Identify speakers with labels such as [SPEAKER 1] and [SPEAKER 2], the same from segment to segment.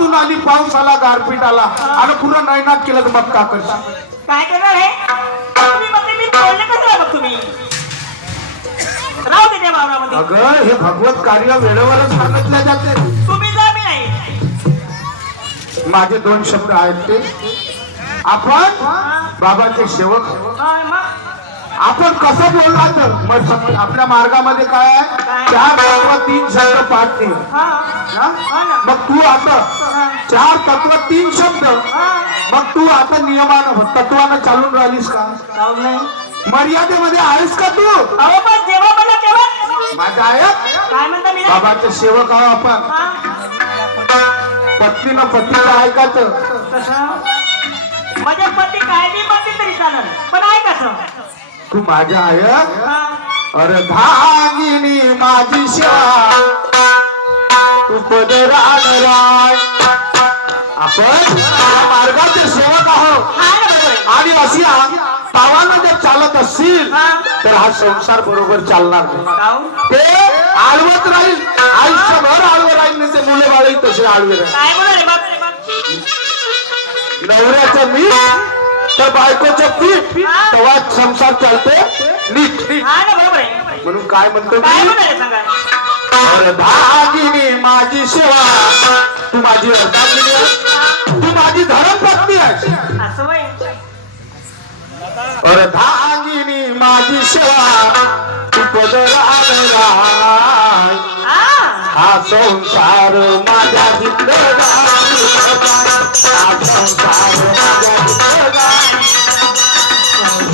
[SPEAKER 1] आतून आली पाऊस आला गारपीट आला. आणि पुरं नायनाट केलं तर मग का करशील?
[SPEAKER 2] काय करणार आहे तुम्ही म्हणजे मी बोलले कसं आहे बघ तुम्ही? राहू दे त्या वावरामध्ये.
[SPEAKER 1] अगं हे भगवत कार्य वेळेवरच सांगितले जाते.
[SPEAKER 2] तुम्ही जा मी नाही.
[SPEAKER 1] माझे दोन शब्द आहेत ते. आपण बाबाचे सेवक.
[SPEAKER 2] काय
[SPEAKER 1] आपण कसं बोलला तर? मग समज आपल्या मार्गामध्ये काय आहे? चार तत्व तीन शब्द पाठ नाही
[SPEAKER 2] ना
[SPEAKER 1] मग तू आता चार तत्व तीन शब्द. मग तू आता नियमानं तत्वानं चालून राहिलीस का?
[SPEAKER 2] नाही.
[SPEAKER 1] मर्यादेमध्ये आहेस का तू?
[SPEAKER 2] अहो पण जेव्हा मला तेव्हा
[SPEAKER 1] माझा आहे
[SPEAKER 2] काय म्हणता मी? नाही
[SPEAKER 1] बाबाचे सेवक आहो आपण? पत्नीनं पत्नीचं ऐकायचं.
[SPEAKER 2] कसं माझे पती काय बी म्हणतील तरी चालेल
[SPEAKER 1] तू माझ्या आहे अरे धागिनी माझी तू राय. आपण मार्गाचे सेवक आहोत. आणि अशी पावानं जर चालत असतील. तर हा संसार बरोबर चालणार नाही. ते आळवत राहील. आयुष्यभर आळवं राहील नाही ते मुलं बाळही तसे आळवे राहील. नवऱ्याचं मीठ तर बायकोचं पीठ तेव्हा संसार चालते नीट.
[SPEAKER 2] आहे.
[SPEAKER 1] म्हणून काय म्हणतो
[SPEAKER 2] आहे
[SPEAKER 1] भागिनी माझी सेवा. तू माझी अर्धांगिनी तू माझी धर्मपत्नी आहेस.
[SPEAKER 2] असं वय.
[SPEAKER 1] अरे धागिनी माझी सेवा. तू पदरान राय
[SPEAKER 2] हा
[SPEAKER 1] संसार माझ्या जिंदगानी हा संसार माझ्या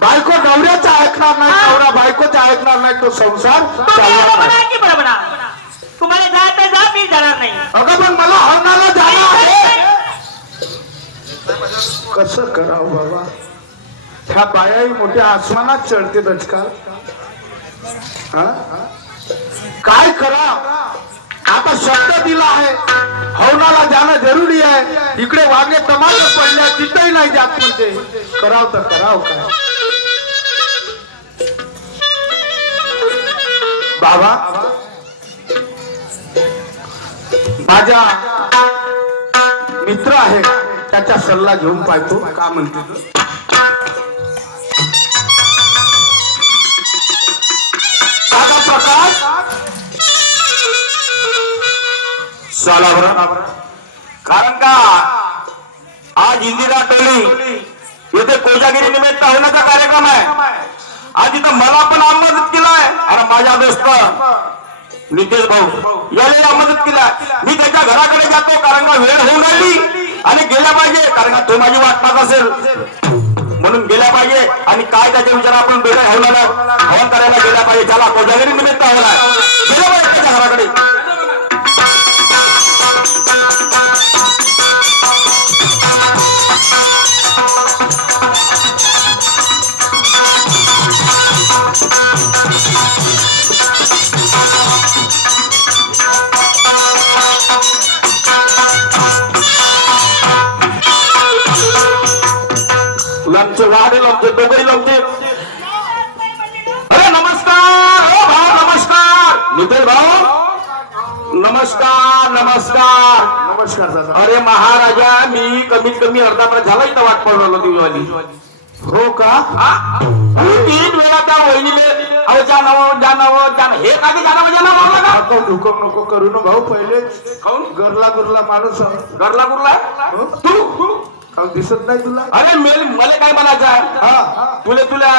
[SPEAKER 1] बायको नवऱ्याचा ऐकणार नाही नवरा बायकोचा ऐकणार नाही तो संसार चालणार नाही.
[SPEAKER 2] की बरोबर? तुम्हाला जायचं जा मी जाणार नाही.
[SPEAKER 1] अगं पण मला हरणाला जाणं आहे. कसं करावं बाबा? ह्या बायाही मोठ्या आसमानात चढते दचकाल हा? काय करा? आता शब्द दिला आहे. हवनाला जाणं जरुरी आहे. इकडे वागे तमाशे पडले तिथेही नाही जात म्हणजे. कराव तर कराव काय. बाबा माझ्या मित्र आहे त्याचा सल्ला घेऊन पाहतो. का म्हणते
[SPEAKER 3] चला बरं कारण का? आज इंदिरा टोली येथे कोजागिरी निमित्त होण्याचा कार्यक्रम आहे. आज इथं मला पण आमंत्रित केलाय. अरे माझ्या दोस्त नितेश भाऊ याला आमंत्रित केलाय. मी त्याच्या घराकडे जातो कारण का वेळ होऊन राहिली आणि गेला पाहिजे कारण का तो माझी वाट पाहत असेल. म्हणून गेल्या पाहिजे आणि काय त्याच्या विचार आपण वेळ होणार फोन करायला गेला पाहिजे. त्याला कोजागिरी निमित्त होणार. गेला पाहिजे त्याच्या घराकडे.
[SPEAKER 1] लमचे वाडे लमचे दोघे लमचे
[SPEAKER 3] अरे नमस्कार ओ भाऊ नमस्कार. नितेश भाऊ नमस्कार. नमस्कार.
[SPEAKER 1] नमस्कार दादा.
[SPEAKER 3] अरे महाराजा मी कमीत कमी अर्धा तास झाला इथं वाट पाहून राहिलो
[SPEAKER 1] हो का?
[SPEAKER 3] तीन वेळा त्या वहिनीने अरे जा नवं जा नवं जा हे का की नाव का
[SPEAKER 1] नको हुकम नको करू न भाऊ पहिले गरला गुरला माणूस आहे.
[SPEAKER 3] गरला कुरला
[SPEAKER 1] हो?
[SPEAKER 3] तू?
[SPEAKER 1] दिसत नाही तुला?
[SPEAKER 3] अरे मेल मला काय म्हणायचं?
[SPEAKER 1] हा.
[SPEAKER 3] तुला तुला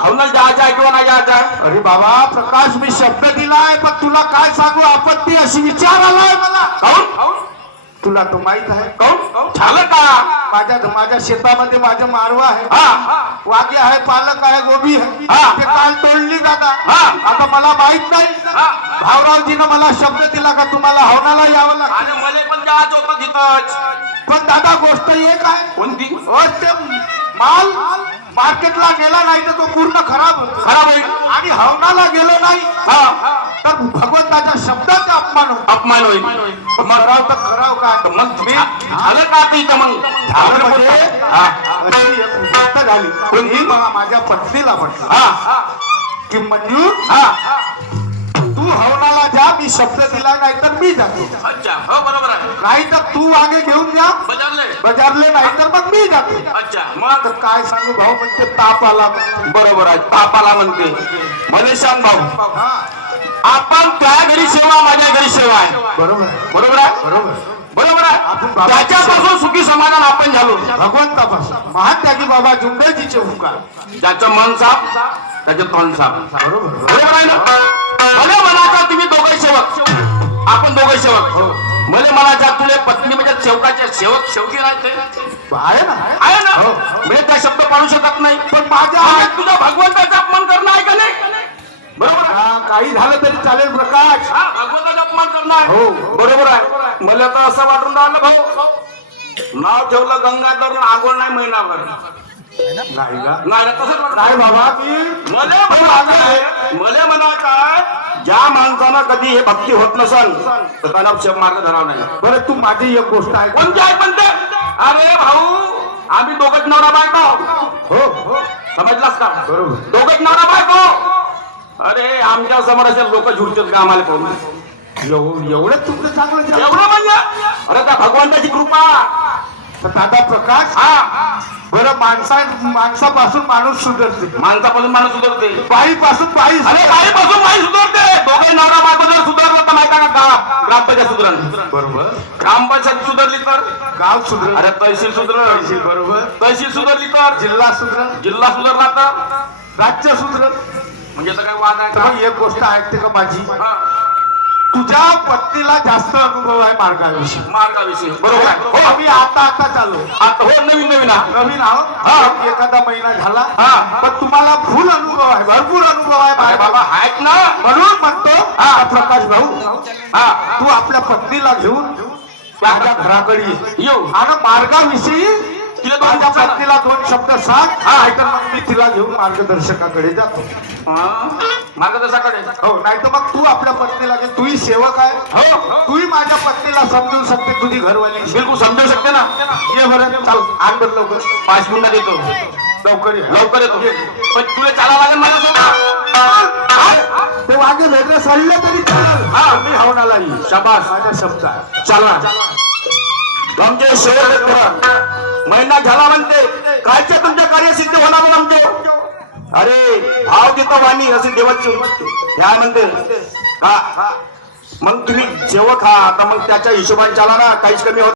[SPEAKER 3] हवनाला जायचं किंवा नाही जायचं
[SPEAKER 1] अरे बाबा प्रकाश मी शब्द दिलाय पण तुला काय सांगू? आपत्ती अशी विचार आलाय मला.
[SPEAKER 3] काऊन
[SPEAKER 1] तुला तो माहीत आहे.
[SPEAKER 3] काऊन झालं का?
[SPEAKER 1] माझ्या माझ्या शेतामध्ये माझं मारवा आहे.
[SPEAKER 3] हा.
[SPEAKER 1] वागे आहे पालक आहे गोबी आहे.
[SPEAKER 3] हा.
[SPEAKER 1] ते काल तोडली दादा.
[SPEAKER 3] हा.
[SPEAKER 1] आता मला माहीत नाही.
[SPEAKER 3] हा.
[SPEAKER 1] भाऊरावजीनं मला शब्द दिला का तुम्हाला? हवनाला यावं लागतं.
[SPEAKER 3] आणि मला पण जायचं होतं तिथंच.
[SPEAKER 1] पण दादा गोष्ट एक आहे.
[SPEAKER 3] कोणती?
[SPEAKER 1] माल मार्केटला गेला नाही तर तो पूर्ण खराब
[SPEAKER 3] खराब होईल.
[SPEAKER 1] आणि हवनाला गेलो नाही
[SPEAKER 3] हा.
[SPEAKER 1] तर भगवंताच्या शब्दाचा अपमान
[SPEAKER 3] अपमान होईल.
[SPEAKER 1] मग खराव तर खराव काय
[SPEAKER 3] मग
[SPEAKER 1] मी
[SPEAKER 3] झालं का आता इथं मग?
[SPEAKER 1] झालं म्हणजे
[SPEAKER 3] हा.
[SPEAKER 1] अशी एक गोष्ट झाली. पण ही मला माझ्या पत्नीला म्हटलं.
[SPEAKER 3] हा.
[SPEAKER 1] की मंजूर
[SPEAKER 3] हा.
[SPEAKER 1] तू हवनाला जा मी शब्द दिला नाही तर मी जातो.
[SPEAKER 3] अच्छा हो बरोबर आहे.
[SPEAKER 1] नाही तर तू आगे घेऊन जा.
[SPEAKER 3] बजारले.
[SPEAKER 1] बजारले नाही तर मग मी जातो.
[SPEAKER 3] अच्छा. मग
[SPEAKER 1] काय सांगू भाऊ म्हणते ताप आला
[SPEAKER 3] बरोबर आहे तापाला म्हणते. मला सांग भाऊ. आपण त्या घरी सेवा माझ्या घरी सेवा आहे.
[SPEAKER 1] बरोबर आहे,
[SPEAKER 3] बरोबर आहे?
[SPEAKER 1] बरोबर
[SPEAKER 3] बरोबर आहे? त्याच्यापासून सुखी समाधान आपण झालो.
[SPEAKER 1] भगवंतापासून महात्यागी बाबा जुंबेजीचे हुकार.
[SPEAKER 3] ज्याचं मन साफ त्याचं तोंड साफ.
[SPEAKER 1] बरोबर.
[SPEAKER 3] बरोबर आहे ना? मला म्हणायचा तुम्ही दोघे सेवक. आपण दोघे सेवक. मला म्हणायचा तुले पत्नी म्हणजे सेवकाचे सेवक शेवटी नाही ते.
[SPEAKER 1] आहे ना?
[SPEAKER 3] आहे ना?
[SPEAKER 1] हो.
[SPEAKER 3] मी त्या शब्द पाडू शकत नाही.
[SPEAKER 1] पण माझ्या
[SPEAKER 3] तुझ्या भगवंताचा अपमान करणं आहे का नाही? बरोबर आहे?
[SPEAKER 1] हा, काही झालं तरी चालेल प्रकाश.
[SPEAKER 3] हा भगवंताचा अपमान करणं आहे.
[SPEAKER 1] हो.
[SPEAKER 3] बरोबर आहे. मला तर असं वाटून राहिलं भाऊ. नाव ठेवलं गंगाधर आंघोळ नाही महिनाभर
[SPEAKER 1] नाही का?
[SPEAKER 3] नाही
[SPEAKER 1] बाबा मी
[SPEAKER 3] मला म्हणायचं मला म्हणायचं ज्या माणसानं कधी हे भक्ती होत नसन तर त्याला शब मार्ग धरावा नाही.
[SPEAKER 1] बरं तू माझी एक गोष्ट आहे
[SPEAKER 3] कोणती आहे पण ते? अरे भाऊ आम्ही दोघच नवरा बायको.
[SPEAKER 1] हो हो.
[SPEAKER 3] समजलास का?
[SPEAKER 1] बरोबर.
[SPEAKER 3] दोघच नवरा बायको. अरे आमच्यासमोर असे लोक झुडतात का आम्हाला पाहून
[SPEAKER 1] एव- एवढं तुमचं चांगलं झालं.
[SPEAKER 3] एवढं म्हणजे अरे त्या भगवंताची कृपा.
[SPEAKER 1] तर दादा प्रकाश
[SPEAKER 3] हा.
[SPEAKER 1] बरं माणसा माणसापासून माणूस सुधरते.
[SPEAKER 3] माणसापासून माणूस सुधारते.
[SPEAKER 1] बाईपासून बाई
[SPEAKER 3] अरे बाईपासून बाई सुधारते. दोघे नवरा बायको जर सुधारलं तर माहिती का गाव? ग्रामपंचायत सुधारण
[SPEAKER 1] बरोबर.
[SPEAKER 3] ग्रामपंचायत सुधारली तर?
[SPEAKER 1] गाव सुधर
[SPEAKER 3] अरे तहसील सुधरल.
[SPEAKER 1] बरोबर.
[SPEAKER 3] तहसील सुधारली तर?
[SPEAKER 1] जिल्हा सुधर
[SPEAKER 3] जिल्हा सुधारला तर?
[SPEAKER 1] राज्य सुधर
[SPEAKER 3] म्हणजे तर काही वाद आहे का?
[SPEAKER 1] मग एक गोष्ट ऐकते का माझी?
[SPEAKER 3] हा,
[SPEAKER 1] तुझ्या पत्नीला जास्त अनुभव आहे मार्गाविषयी.
[SPEAKER 3] मार्गाविषयी. बरोबर आहे?
[SPEAKER 1] हो. आम्ही आता आता चाललो.
[SPEAKER 3] आता हो नवीन नवीन
[SPEAKER 1] नवीन आहोत.
[SPEAKER 3] हा.
[SPEAKER 1] एखादा महिना झाला
[SPEAKER 3] हा.
[SPEAKER 1] पण तुम्हाला फुल अनुभव आहे भरपूर अनुभव आहे.
[SPEAKER 3] बाबा आहेत ना.
[SPEAKER 1] म्हणून म्हणतो
[SPEAKER 3] हा.
[SPEAKER 1] प्रकाश भाऊ
[SPEAKER 3] हा.
[SPEAKER 1] तू आपल्या पत्नीला घेऊन माझ्या घराकडे ये.
[SPEAKER 3] येऊ.
[SPEAKER 1] आणि मार्गाविषयी
[SPEAKER 3] तिला
[SPEAKER 1] माझ्या पत्नीला दोन शब्द सांग. तर मग मी तिला घेऊन मार्गदर्शकाकडे जातो.
[SPEAKER 3] हा, मार्गदर्शकाकडे?
[SPEAKER 1] हो नाही तर मग तू आपल्या पत्नीला घे तूही सेवक आहे.
[SPEAKER 3] हो.
[SPEAKER 1] तूही माझ्या पत्नीला समजून शकते तुझी घरवाली
[SPEAKER 3] बिलकुल समजू शकते ना.
[SPEAKER 1] ये बरं चाल. आण बरं लवकर.
[SPEAKER 3] पाच मिनिटात येतो.
[SPEAKER 1] लवकर ये.
[SPEAKER 3] लवकर येतो. पण तुला चाला लागेल माझ्यासोबत?
[SPEAKER 1] ते वागे वेगळे सडले तरी चालेल.
[SPEAKER 3] हा.
[SPEAKER 1] मी हवनाला येईल.
[SPEAKER 3] शाबास.
[SPEAKER 1] माझा शब्द आहे
[SPEAKER 3] चला. आमचे शेवट महिना झाला म्हणते. कायच्या तुमच्या कार्यसिद्ध होणार म्हणून आमचे. अरे भाव देतो वाणी असे देवाची ह्या म्हणते. हा. मग तुम्ही जेवत खा. आता मग त्याच्या हिशोबाने चाला ना. काहीच कमी होत